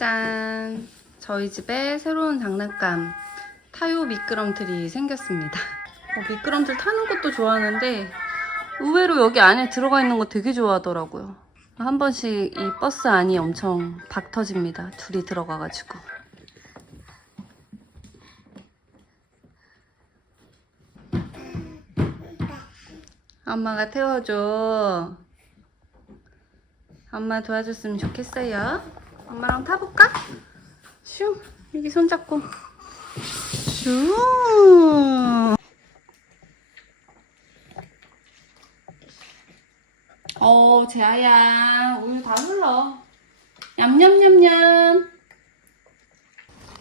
짠! 저희 집에 새로운 장난감 타요 미끄럼틀이 생겼습니다. 어, 미끄럼틀 타는 것도 좋아하는데 의외로 여기 안에 들어가 있는 거 되게 좋아하더라고요. 한 번씩 이 버스 안이 엄청 박 터집니다. 둘이 들어가가지고. 엄마가 태워줘. 엄마 도와줬으면 좋겠어요. 엄마랑 타볼까? 슝 여기 손잡고 슝 어, 재아야, 우유 다 흘러. 냠냠냠냠.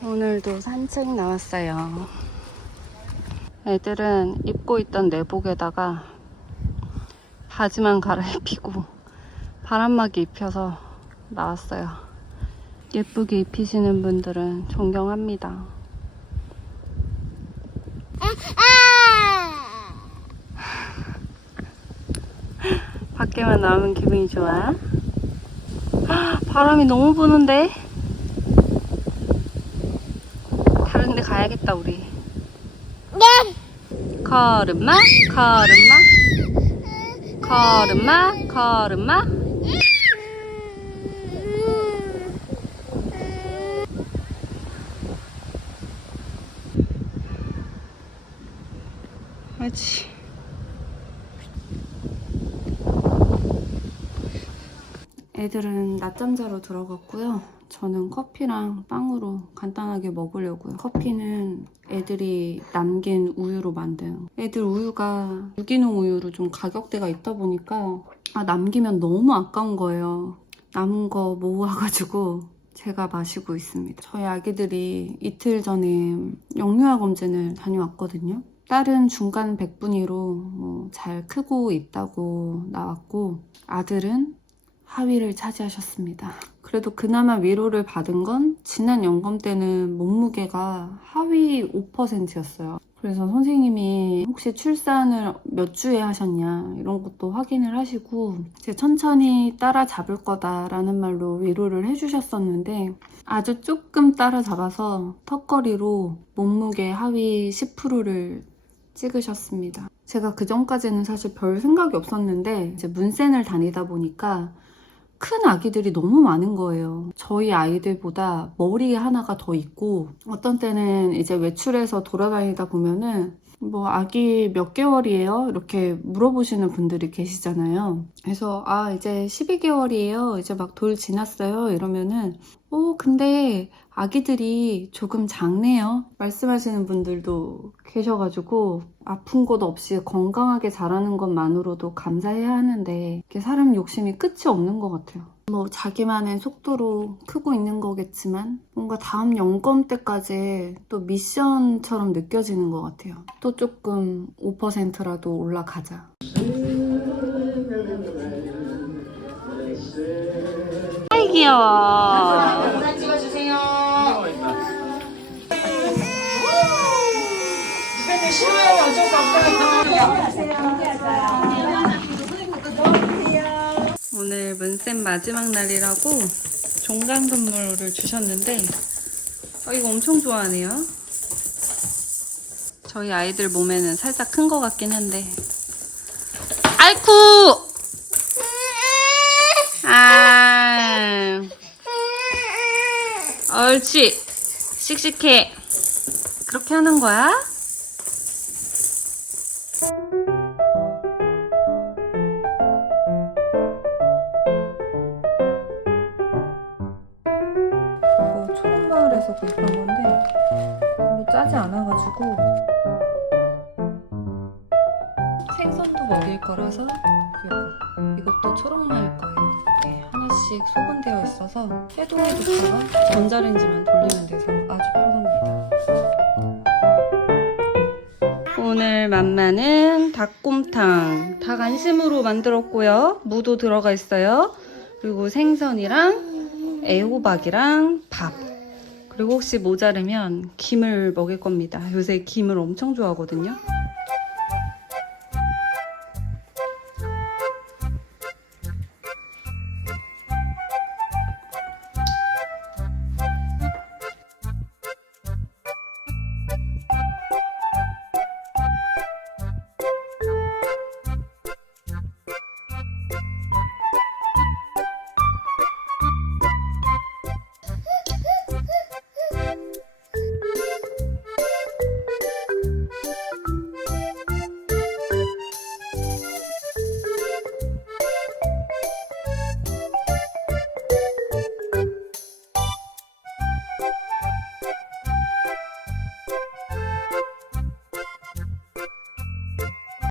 오늘도 산책 나왔어요. 애들은 입고 있던 내복에다가 바지만 갈아입히고 바람막이 입혀서 나왔어요. 예쁘게 입히시는 분들은 존경합니다. 밖에만 나오면 기분이 좋아. 헉, 바람이 너무 부는데? 다른 데 가야겠다, 우리. 걸음마, 걸음마, 걸음마, 걸음마. 아지. 애들은 낮잠 자러 들어갔고요. 저는 커피랑 빵으로 간단하게 먹으려고요. 커피는 애들이 남긴 우유로 만든. 애들 우유가 유기농 우유로 좀 가격대가 있다 보니까 아, 남기면 너무 아까운 거예요. 남은 거 모아가지고 제가 마시고 있습니다. 저희 아기들이 이틀 전에 영유아 검진을 다녀왔거든요. 딸은 중간 백분위로 뭐 잘 크고 있다고 나왔고 아들은 하위를 차지하셨습니다. 그래도 그나마 위로를 받은 건 지난 연검 때는 몸무게가 하위 5%였어요. 그래서 선생님이 혹시 출산을 몇 주에 하셨냐 이런 것도 확인을 하시고 이제 천천히 따라잡을 거다라는 말로 위로를 해주셨었는데 아주 조금 따라잡아서 턱걸이로 몸무게 하위 10%를 찍으셨습니다. 제가 그 전까지는 사실 별 생각이 없었는데 이제 문센을 다니다 보니까 큰 아기들이 너무 많은 거예요. 저희 아이들보다 머리 하나가 더 있고 어떤 때는 이제 외출해서 돌아다니다 보면은 뭐 아기 몇 개월이에요? 이렇게 물어보시는 분들이 계시잖아요. 그래서 아 이제 12개월이에요. 이제 막 돌 지났어요. 이러면은 어 근데 아기들이 조금 작네요. 말씀하시는 분들도 계셔가지고 아픈 곳 없이 건강하게 자라는 것만으로도 감사해야 하는데 이게 사람 욕심이 끝이 없는 것 같아요. 뭐 자기만의 속도로 크고 있는 거겠지만 뭔가 다음 연검 때까지 또 미션처럼 느껴지는 것 같아요. 또 조금 5%라도 올라가자. 아이 귀여워. 사진 찍어주세요. 싫어요. 어쩔 수 없어요. 문쌤 마지막 날이라고 종강 선물을 주셨는데 어, 이거 엄청 좋아하네요. 저희 아이들 몸에는 살짝 큰 것 같긴 한데 아이쿠! 아 옳지 씩씩해 그렇게 하는 거야? 초록마을에서 구입한 건데 별로 짜지 않아가지고 생선도 먹일 거라서 이것도 초록마을 거예요. 이렇게 하나씩 소분되어 있어서 해동해뒀다가 전자레인지만 돌리면 돼서 아주 편합니다. 오늘 맘마는 닭곰탕 닭 안심으로 만들었고요. 무도 들어가 있어요. 그리고 생선이랑 애호박이랑 밥. 그리고 혹시 모자르면 김을 먹일 겁니다. 요새 김을 엄청 좋아하거든요.